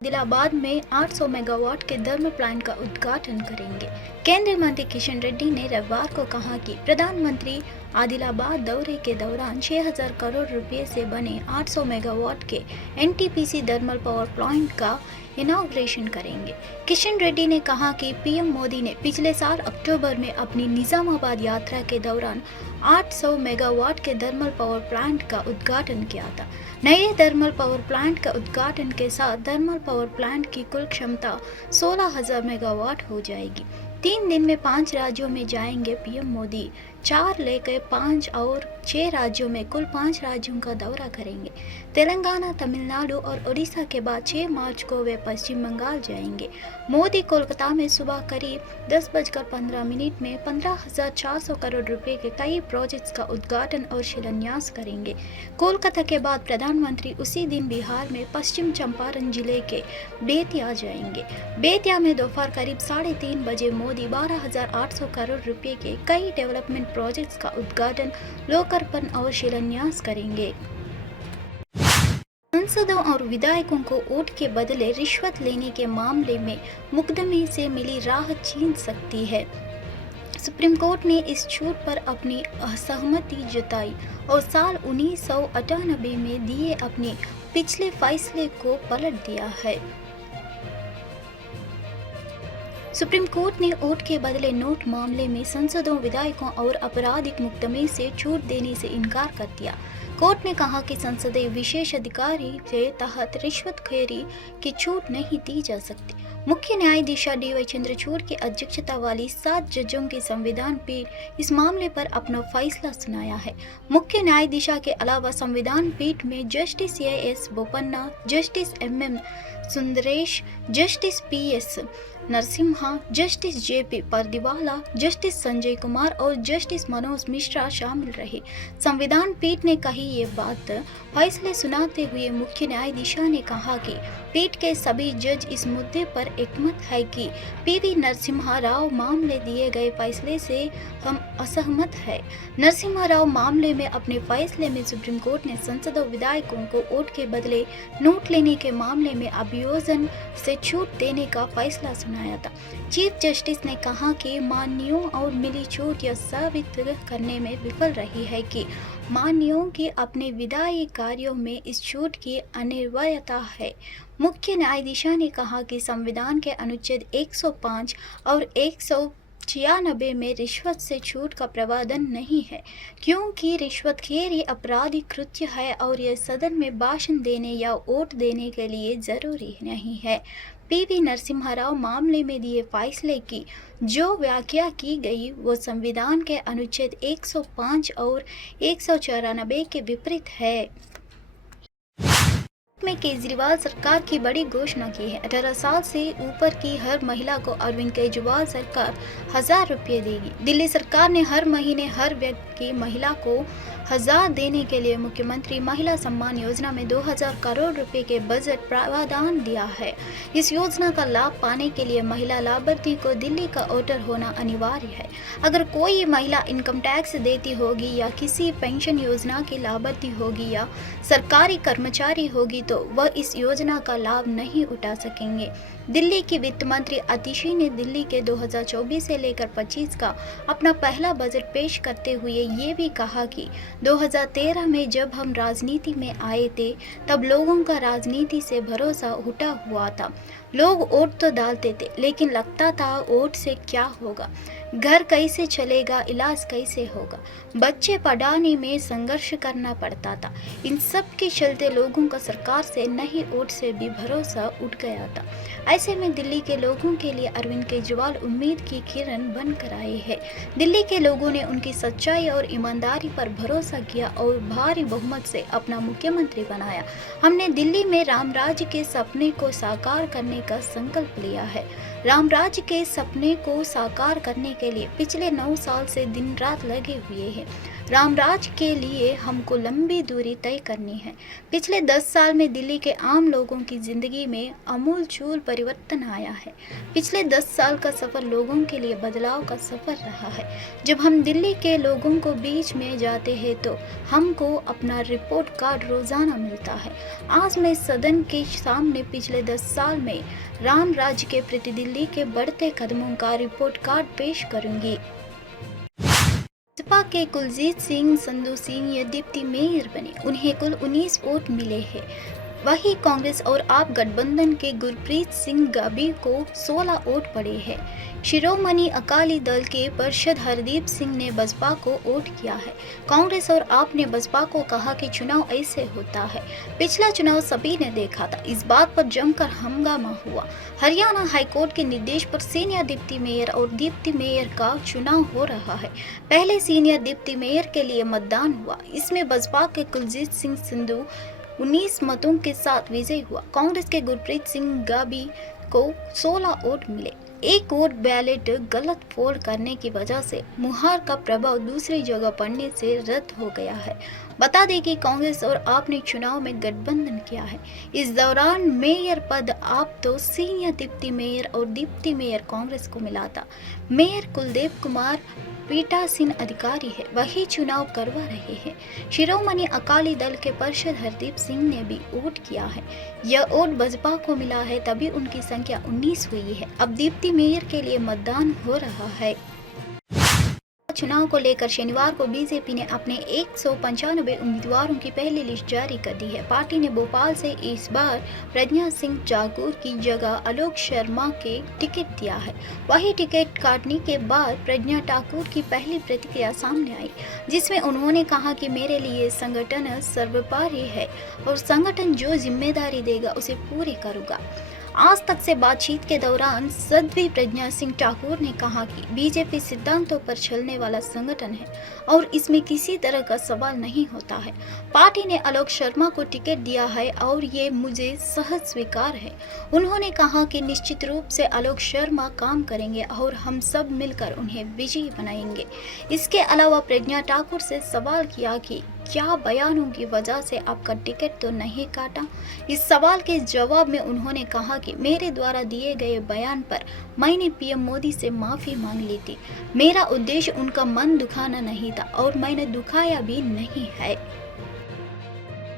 आदिलाबाद में 800 मेगावाट के thermal plant का उद्घाटन करेंगे। केंद्रीय मंत्री किशन रेड्डी ने रविवार को कहा कि प्रधानमंत्री आदिलाबाद दौरे के दौरान 6000 करोड़ रुपए से बने 800 मेगावाट के एनटीपीसी थर्मल पावर प्लांट का इनॉग्रेशन करेंगे। किशन रेड्डी ने कहा कि पीएम मोदी ने पिछले साल अक्टूबर में अपनी निजामाबाद यात्रा के दौरान 800 मेगावाट के थर्मल पावर प्लांट का उद्घाटन किया था। नए थर्मल पावर प्लांट का उद्घाटन के साथ थर्मल पावर प्लांट की कुल क्षमता 16,000 मेगावाट हो जाएगी। 3 दिन में 5 राज्यों में जाएंगे पीएम मोदी। 4 लेकर 5 और 6 राज्यों में कुल 5 राज्यों का दौरा करेंगे। तेलंगाना, तमिलनाडु और उड़ीसा के बाद 6 मार्च को वे पश्चिम बंगाल जाएंगे। मोदी कोलकाता में सुबह करीब 10:15 में 15,400 करोड़ रुपए के कई प्रोजेक्ट्स का उद्घाटन और शिलान्यास करेंगे। कोलकाता के बाद प्रधानमंत्री उसी दिन बिहार में पश्चिम चंपारण जिले के बेतिया जाएंगे। बेतिया में दोपहर करीब 3:30 बजे मोदी 12,800 करोड़ रुपए के कई डेवलपमेंट प्रोजेक्ट्स का उद्घाटन, लोकार्पण और शिलान्यास करेंगे। सांसदों और विधायकों को वोट के बदले रिश्वत लेने के मामले में मुकदमे से मिली राहत छीन सकती है। सुप्रीम कोर्ट ने इस छूट पर अपनी असहमति जताई और साल 1998 में दिए अपने पिछले फैसले को पलट दिया है। सुप्रीम कोर्ट ने वोट के बदले नोट मामले में सांसदों, विधायकों और आपराधिक मुकदमे से छूट देने से इनकार कर दिया। कोर्ट ने कहा कि संसदीय विशेष अधिकारी के तहत रिश्वतखोरी की छूट नहीं दी जा सकती। मुख्य न्यायाधीश डी.वाई. चंद्रचूड़ की अध्यक्षता वाली 7 जजों की संविधान पीठ इस मामले पर अपना फैसला सुनाया है। मुख्य न्यायाधीश के अलावा संविधान पीठ में justice A S. Bopanna, justice M M. Sundresh, justice P S. Narasimha, justice J P. Pardiwala, justice Sanjay Kumar और जस्टिस मनोज मिश्रा शामिल रहे। संविधान पीठ ने कही ये बात। फैसले सुनाते हुए मुख्य न्यायाधीश ने कहा कि पीठ के सभी जज इस मुद्दे पर एकमत है कि पी.वी. नरसिम्हा राव मामले दिए गए फैसले से हम असहमत है। नरसिम्हा राव मामले में अपने फैसले में सुप्रीम कोर्ट ने सांसदों, विधायकों को वोट के बदले नोट लेने के मामले में अभियोजन से छूट देने का फैसला सुनाया था। चीफ जस्टिस ने कहा कि मान्यों और मिली छूट यह साबित करने में विफल रही है कि मान्यों की अपने विधायी कार्यों में इस छूट की अनिवार्यता है। मुख्य न्यायाधीश ने कहा कि संविधान के अनुच्छेद 105 और 196 में रिश्वत से छूट का प्रावधान नहीं है, क्योंकि रिश्वतखोरी आपराधिक कृत्य है और यह सदन में भाषण देने या वोट देने के लिए जरूरी नहीं है। पी.वी. नरसिम्हा राव मामले में दिए फैसले की जो व्याख्या की गई वो संविधान के अनुच्छेद 105 और 194 के विपरीत है। में केजरीवाल सरकार की बड़ी घोषणा की है। 18 साल से ऊपर की हर महिला को अरविंद केजरीवाल सरकार 1000 रुपये देगी। दिल्ली सरकार ने हर महीने हर व्यक्ति महिला को 1000 देने के लिए मुख्यमंत्री महिला सम्मान योजना में 2000 करोड़ रुपए के बजट प्रावधान दिया है। इस योजना का लाभ पाने के लिए महिला लाभार्थी को दिल्ली का वोटर होना अनिवार्य है। अगर कोई महिला इनकम टैक्स देती होगी या किसी पेंशन योजना की लाभार्थी होगी या सरकारी कर्मचारी होगी तो वह इस योजना का लाभ नहीं उठा सकेंगे। दिल्ली की वित्त मंत्री आतिशी ने दिल्ली के 2024 से लेकर 25 का अपना पहला बजट पेश करते हुए ये भी कहा कि 2013 में जब हम राजनीति में आए थे तब लोगों का राजनीति से भरोसा उठा हुआ था। लोग वोट तो डालते थे लेकिन लगता था वोट से क्या होगा, घर कैसे चलेगा, इलाज कैसे होगा, बच्चे पढ़ाने में संघर्ष करना पड़ता था। इन सब के चलते लोगों का सरकार से नहीं वोट से भी भरोसा उठ गया था। ऐसे में दिल्ली के लोगों के लिए अरविंद केजरीवाल उम्मीद की किरण बनकर आए हैं। दिल्ली के लोगों ने उनकी सच्चाई और ईमानदारी पर भरोसा किया और भारी बहुमत से अपना मुख्यमंत्री बनाया। हमने दिल्ली में रामराज्य के सपने को साकार करने का संकल्प लिया है। रामराज्य के सपने को साकार करने के लिए पिछले 9 साल से दिन रात लगे हुए हैं। रामराज के लिए हमको लंबी दूरी तय करनी है। पिछले 10 साल में दिल्ली के आम लोगों की ज़िंदगी में आमूल-चूल परिवर्तन आया है। पिछले 10 साल का सफ़र लोगों के लिए बदलाव का सफ़र रहा है। जब हम दिल्ली के लोगों को बीच में जाते हैं तो हमको अपना रिपोर्ट कार्ड रोज़ाना मिलता है। आज मैं सदन के सामने पिछले 10 साल में राम राज्य के प्रति दिल्ली के बढ़ते कदमों का रिपोर्ट कार्ड पेश करूंगी। सपा के Kuljeet Singh Sandhu senior deputy mayor बने, उन्हें कुल 19 वोट मिले हैं। वहीं कांग्रेस और आप गठबंधन के गुरप्रीत सिंह गाबी को 16 वोट पड़े हैं। शिरोमणि अकाली दल के पार्षद हरदीप सिंह ने बसपा को वोट किया है। कांग्रेस और आप ने बसपा को कहा कि चुनाव ऐसे होता है, पिछला चुनाव सभी ने देखा था, इस बात पर जमकर हंगामा हुआ। हरियाणा हाईकोर्ट के निर्देश पर सीनियर डिप्टी मेयर और डिप्टी मेयर का चुनाव हो रहा है। पहले सीनियर डिप्टी मेयर के लिए मतदान हुआ, इसमें बसपा के कुलजीत सिंह संधू 19 मतों के साथ विजयी हुआ। कांग्रेस के गुरप्रीत सिंह गाबी को 16 वोट मिले। एक वोट बैलेट गलत फोल्ड करने की वजह से मुहर का प्रभाव दूसरी जगह पड़ने से रद्द हो गया है। बता दें कि कांग्रेस और आप ने चुनाव में गठबंधन किया है। इस दौरान मेयर पद आप तो सीनियर डिप्टी मेयर और डिप्टी मेयर कांग्रेस को मिला था। मेयर कुलदीप कुमार पीठासीन अधिकारी है, वही चुनाव करवा रहे हैं। शिरोमणि अकाली दल के पार्षद हरदीप सिंह ने भी वोट किया है। यह वोट बसपा को मिला है, तभी उनकी संख्या 19 हुई है। अब डिप्टी मेयर के लिए मतदान हो रहा है। चुनाव को लेकर शनिवार को बीजेपी ने अपने 195 उम्मीदवारों की पहली लिस्ट जारी कर दी है। पार्टी ने भोपाल से इस बार प्रज्ञा सिंह ठाकुर की जगह आलोक शर्मा के टिकट दिया है। वही टिकट काटने के बाद प्रज्ञा ठाकुर की पहली प्रतिक्रिया सामने आई, जिसमें उन्होंने कहा कि मेरे लिए संगठन सर्वोपरि है और संगठन जो जिम्मेदारी देगा उसे पूरी करूंगा। आज तक से बातचीत के दौरान साध्वी प्रज्ञा सिंह ठाकुर ने कहा कि बीजेपी सिद्धांतों पर चलने वाला संगठन है और इसमें किसी तरह का सवाल नहीं होता है। पार्टी ने आलोक शर्मा को टिकट दिया है और ये मुझे सहज स्वीकार है। उन्होंने कहा कि निश्चित रूप से आलोक शर्मा काम करेंगे और हम सब मिलकर उन्हें विजयी बनाएंगे। इसके अलावा प्रज्ञा ठाकुर से सवाल किया कि क्या बयानों की वजह से आपका टिकट तो नहीं काटा। इस सवाल के जवाब में उन्होंने कहा कि मेरे द्वारा दिए गए बयान पर मैंने पीएम मोदी से माफ़ी मांग ली थी। मेरा उद्देश्य उनका मन दुखाना नहीं था और मैंने दुखाया भी नहीं है।